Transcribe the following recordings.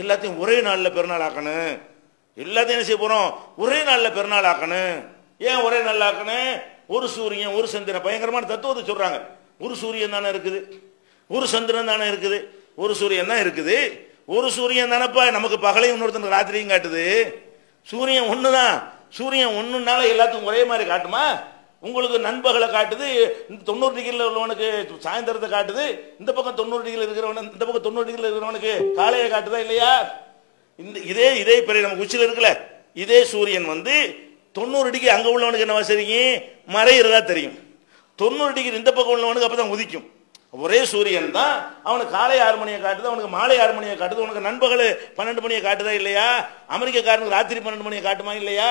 எல்லாத்தையும் ஒரே நாளில் பெருநாள் ஆக்கணும். எல்லாத்தையும் என்ன செய்ய போறோம்? ஒரே நாளில் பெருநாள் ஆக்கணும். ஏன் ஒரே நாள் ஆக்கணும்? ஒரு சூரியன் ஒரு சந்திரன், பயங்கரமான தத்துவத்தை சொல்றாங்க. ஒரு சூரியன் தானே இருக்குது, ஒரு சந்திரன் தானே இருக்குது, ஒரு சூரியன் தான் இருக்குது. ஒரு சூரியன் தானப்பா நமக்கு பகலையும் இன்னொருத்தனுக்கு ராத்திரியும் காட்டுது. சூரியன் ஒன்று தான். சூரியன் ஒன்றுனால எல்லாத்துக்கும் ஒரே மாதிரி காட்டுமா? உங்களுக்கு நண்பகலை காட்டுது, 90 டிகிரியில் உள்ளவனுக்கு சாயந்தரத்தை காட்டுது, இந்த பக்கம் 90 டிகிரியில் இருக்கிறவன இந்த பக்கம் 90 டிகிரியில் இருக்கிறவனுக்கு காலையை காட்டுதா இல்லையா? இதே பெரிய நமக்கு உச்சியில் இருக்குல்ல, இதே சூரியன் 90 டிகிரி அங்கே உள்ளவனுக்கு என்ன வசதிக்கும் மறைகிறதா தெரியும். 90 டிகிரி இந்த பக்கம் உள்ளவனுக்கு அப்போ தான் உதிக்கும். ஒரே சூரியன் தான். அவனுக்கு காலை 6 மணியை காட்டுது, அவனுக்கு மாலை 6 மணியை காட்டுது, உனக்கு நண்பகல் 12 மணியை காட்டுதா இல்லையா? அமெரிக்காரனுக்கு ராத்திரி 12 மணியை காட்டுமா இல்லையா?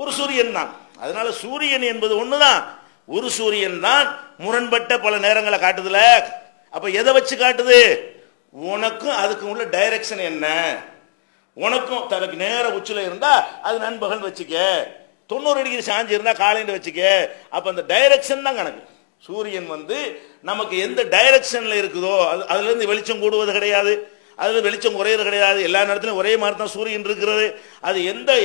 ஒரு சூரியன் தான். அதனால சூரியன் என்பது ஒண்ணுதான். ஒரு சூரியன் தான் முரண்பட்ட பல நேரங்களை காட்டுதுல. அப்ப எதை வச்சு காட்டுது? உனக்கும் அதுக்கும் உள்ள டைரக்ஷன் என்ன? உனக்கும் தனக்கு நேர உச்சில இருந்தா அது நண்பகல் வச்சுக்க, 90 டிகிரி சாஞ்சி இருந்தா காலைன்னு வச்சுக்க. அப்ப அந்த டைரக்ஷன் தான் கணக்கு. சூரியன் நமக்கு எந்த டைரக்ஷன்ல இருக்குதோ அதுல இருந்து வெளிச்சம் கூடுவது கிடையாது, அதுல வெளிச்சம் குறையிறது கிடையாது. எல்லா நேரத்திலும் ஒரே மாதிரி தான் சூரியன் இருக்கிறது. அது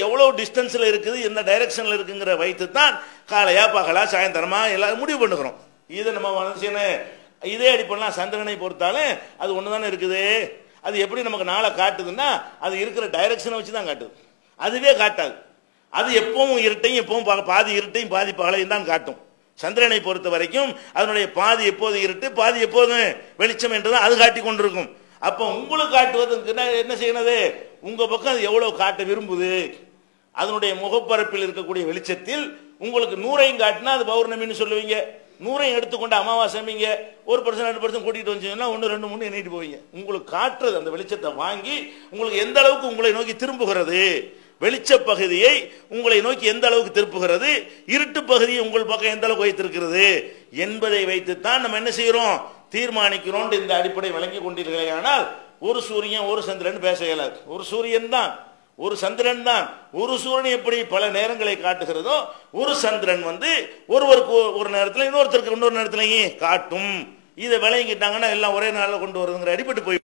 எவ்வளவு டிஸ்டன்ஸ்ல இருக்குது, எந்த டைரக்ஷன்ல இருக்குங்கிற வைத்து தான் காலையா பகலா சாயந்தரமா எல்லாம் முடிவு பண்ணுகிறோம். இதை நம்ம மனுஷனு இதே அடிப்படலாம். சந்திரனை பொறுத்தாலும் அது ஒண்ணுதானே இருக்குது. அது எப்படி நமக்கு நாளை காட்டுதுன்னா அது இருக்கிற டைரக்ஷனை வச்சு தான் காட்டுது. அதுவே காட்டாது. அது எப்பவும் இருட்டையும் எப்பவும் பாதி இருட்டையும் பாதி பகலையும் தான் காட்டும். சந்திரனை பொறுத்த வரைக்கும் அதனுடைய பாதி எப்போது இருட்டு பாதி எப்போதும் வெளிச்சம் என்றுதான் அது காட்டி கொண்டிருக்கும். அப்ப உங்களுக்கு காட்டுவதற்கு என்ன செய்யறது? உங்க பக்கம் அது எவ்வளவு காட்ட விரும்புது, அதனுடைய முகப்பரப்பில் இருக்கக்கூடிய வெளிச்சத்தில் உங்களுக்கு 100ஐயும் காட்டினா அது பௌர்ணமின்னு சொல்லுவீங்க. 100ஐயும் எடுத்துக்கொண்டு அமாவாசைங்க 1% 2% கூட்டிட்டு வந்துச்சுன்னா 1 2 3 எண்ணிட்டு போவீங்க. உங்களுக்கு காட்டுறது அந்த வெளிச்சத்தை வாங்கி உங்களுக்கு எந்த அளவுக்கு உங்களை நோக்கி திரும்புகிறது, வெளிச்ச பகுதியை உங்களை நோக்கி எந்த அளவுக்கு திருப்புகிறது, இருட்டு பகுதியை உங்கள் பக்கம் எந்த அளவுக்கு வைத்திருக்கிறது என்பதை வைத்துத்தான் நம்ம என்ன செய்யறோம்? தீர்மானிக்கிறோம். இந்த அடிப்படை வழங்கி கொண்டீர்களே. ஆனால் ஒரு சூரியன் ஒரு சந்திரன் பேச இயலாது. ஒரு சூரியன் தான், ஒரு சந்திரன் தான். ஒரு சூரியன் எப்படி பல நேரங்களை காட்டுகிறதோ ஒரு சந்திரன் ஒருவருக்கு ஒரு நேரத்தில் இன்னொருத்தருக்கு இன்னொரு நேரத்திலையும் காட்டும். இதை விளங்கிட்டாங்கன்னா எல்லாம் ஒரே நாளில் கொண்டு வருதுங்கிற அடிப்பட்டு போய்